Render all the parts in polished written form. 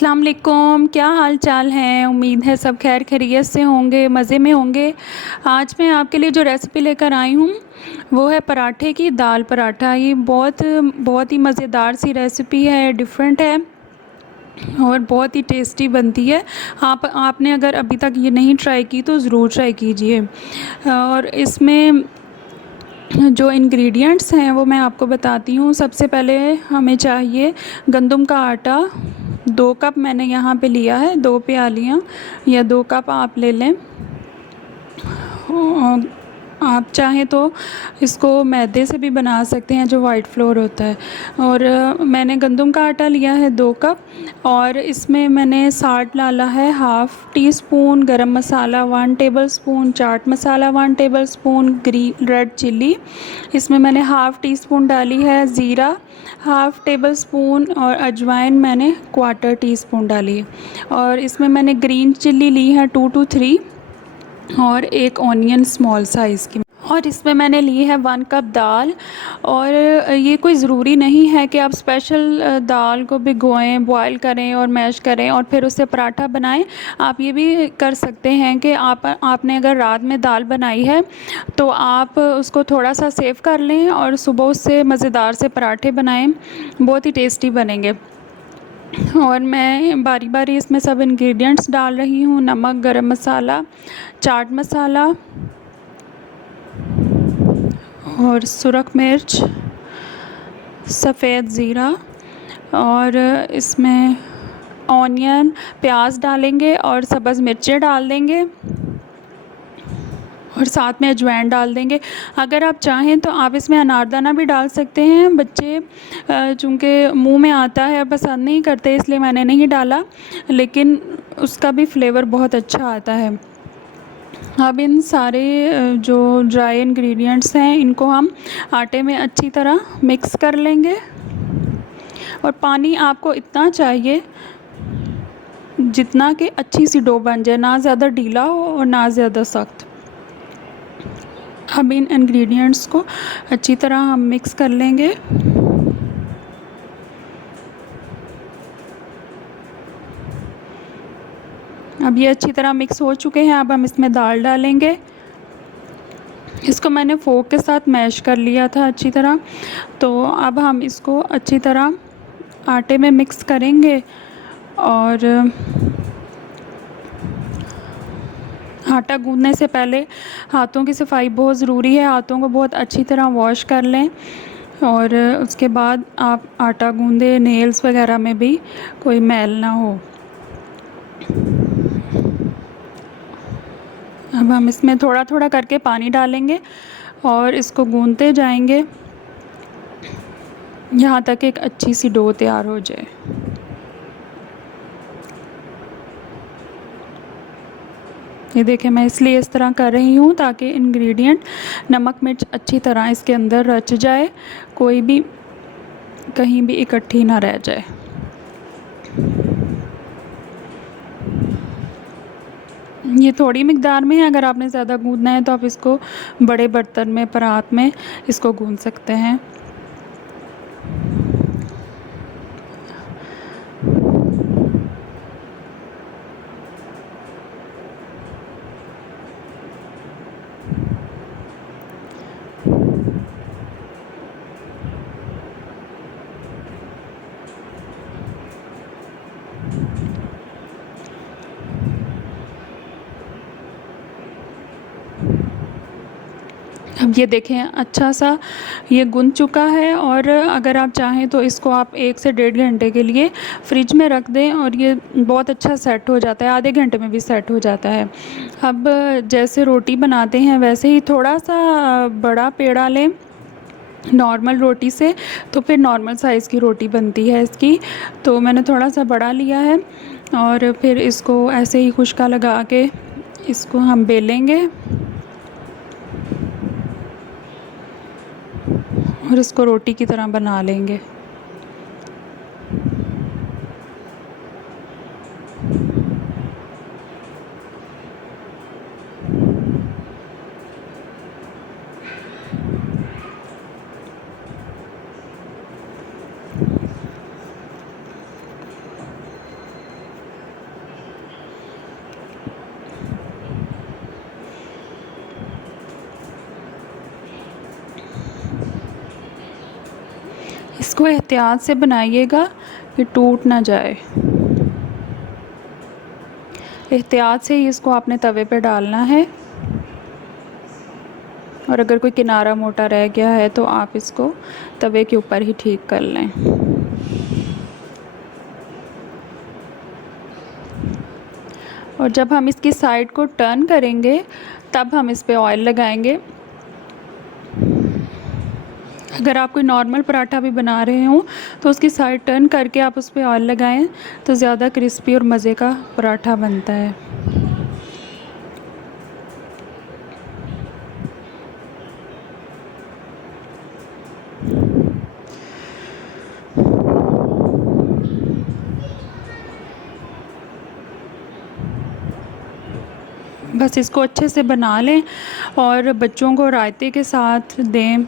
अस्सलाम वालेकुम। क्या हाल चाल है? उम्मीद है सब खैर खैरियत से होंगे, मज़े में होंगे। आज मैं आपके लिए जो रेसिपी लेकर आई हूँ वो है पराठे की, दाल पराठा। ये बहुत बहुत ही मज़ेदार सी रेसिपी है, डिफरेंट है और बहुत ही टेस्टी बनती है। आपने अगर अभी तक ये नहीं ट्राई की तो ज़रूर ट्राई कीजिए। और इसमें जो इंग्रेडिएंट्स हैं वो मैं आपको बताती हूँ। सबसे पहले हमें चाहिए गंदम का आटा। 2 कप मैंने यहाँ पे लिया है, 2 प्यालियाँ या 2 कप आप ले लें। आप चाहें तो इसको मैदे से भी बना सकते हैं, जो वाइट फ्लोर होता है। और मैंने गंदम का आटा लिया है 2 कप और इसमें मैंने साल्ट डाला है हाफ़ टी स्पून, गरम मसाला 1 tablespoon, chaat masala 1 tablespoon, red chilli इसमें मैंने हाफ़ टी स्पून डाली है, ज़ीरा हाफ़ टेबल स्पून और अजवाइन मैंने क्वार्टर टी स्पून डाली है। और इसमें मैंने ग्रीन चिल्ली ली है 2 to 3 और 1 ऑनियन स्मॉल साइज़ की। और इसमें मैंने ली है 1 कप दाल। और ये कोई ज़रूरी नहीं है कि आप स्पेशल दाल को भिगोएं, बॉयल करें और मैश करें और फिर उससे पराठा बनाएं। आप ये भी कर सकते हैं कि आपने अगर रात में दाल बनाई है तो आप उसको थोड़ा सा सेव कर लें और सुबह उससे मज़ेदार से पराठे बनाएं, बहुत ही टेस्टी बनेंगे। और मैं बारी बारी इसमें सब इंग्रेडिएंट्स डाल रही हूँ। नमक, गरम मसाला, चाट मसाला और सुरख मिर्च, सफ़ेद ज़ीरा और इसमें ऑनियन, प्याज डालेंगे और सब्ज़ मिर्चें डाल देंगे और साथ में अजवाइन डाल देंगे। अगर आप चाहें तो आप इसमें अनारदाना भी डाल सकते हैं। बच्चे चूँकि मुंह में आता है पसंद नहीं करते, इसलिए मैंने नहीं डाला, लेकिन उसका भी फ्लेवर बहुत अच्छा आता है। अब इन सारे जो ड्राई इंग्रेडिएंट्स हैं इनको हम आटे में अच्छी तरह मिक्स कर लेंगे। और पानी आपको इतना चाहिए जितना कि अच्छी सी डो बन जाए, ना ज़्यादा ढीला हो और ना ज़्यादा सख्त। अब इन इंग्रेडिएंट्स को अच्छी तरह हम मिक्स कर लेंगे। अब ये अच्छी तरह मिक्स हो चुके हैं। अब हम इसमें दाल डालेंगे। इसको मैंने फोक के साथ मैश कर लिया था अच्छी तरह। तो अब हम इसको अच्छी तरह आटे में मिक्स करेंगे। और आटा गूंदने से पहले हाथों की सफाई बहुत ज़रूरी है। हाथों को बहुत अच्छी तरह वॉश कर लें और उसके बाद आप आटा गूंदे, नेल्स वगैरह में भी कोई मैल ना हो। अब हम इसमें थोड़ा थोड़ा करके पानी डालेंगे और इसको गूंदते जाएंगे यहाँ तक एक अच्छी सी डो तैयार हो जाए। ये देखें, मैं इसलिए इस तरह कर रही हूँ ताकि इंग्रेडिएंट, नमक मिर्च अच्छी तरह इसके अंदर रच जाए, कोई भी कहीं भी इकट्ठी ना रह जाए। ये थोड़ी मिकदार में है। अगर आपने ज़्यादा गूंदना है तो आप इसको बड़े बर्तन में, परात में इसको गूंद सकते हैं। अब ये देखें, अच्छा सा ये गुंद चुका है। और अगर आप चाहें तो इसको आप 1 से 1.5 घंटे के लिए फ्रिज में रख दें और ये बहुत अच्छा सेट हो जाता है, आधे घंटे में भी सेट हो जाता है। अब जैसे रोटी बनाते हैं वैसे ही थोड़ा सा बड़ा पेड़ा लें नॉर्मल रोटी से, तो फिर नॉर्मल साइज़ की रोटी बनती है इसकी। तो मैंने थोड़ा सा बड़ा लिया है और फिर इसको ऐसे ही खुशका लगा के इसको हम बेलेंगे और इसको रोटी की तरह बना लेंगे। इसको एहतियात से बनाइएगा कि टूट ना जाए। एहतियात से ही इसको आपने तवे पे डालना है, और अगर कोई किनारा मोटा रह गया है तो आप इसको तवे के ऊपर ही ठीक कर लें। और जब हम इसकी साइड को टर्न करेंगे तब हम इस पे ऑयल लगाएंगे। अगर आप कोई नॉर्मल पराठा भी बना रहे हो तो उसकी साइड टर्न करके आप उस पे ऑयल लगाएं तो ज़्यादा क्रिस्पी और मज़े का पराठा बनता है। बस इसको अच्छे से बना लें और बच्चों को रायते के साथ दें।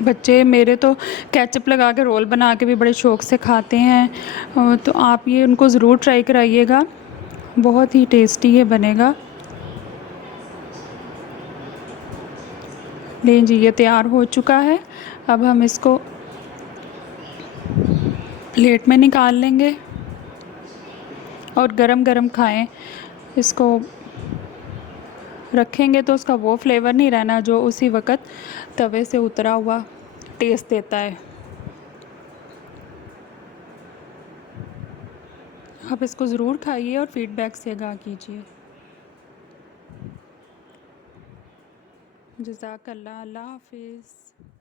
बच्चे मेरे तो केचप लगा के रोल बना के भी बड़े शौक़ से खाते हैं, तो आप ये उनको ज़रूर ट्राई कराइएगा, बहुत ही टेस्टी ये बनेगा। लें जी, ये तैयार हो चुका है। अब हम इसको प्लेट में निकाल लेंगे और गरम गरम खाएं। इसको रखेंगे तो उसका वो फ्लेवर नहीं रहना जो उसी वक़्त तवे से उतरा हुआ टेस्ट देता है। आप इसको ज़रूर खाइए और फीडबैक से आगाह कीजिए। जज़ाकल्लाह, अल्लाह हाफ़िज़।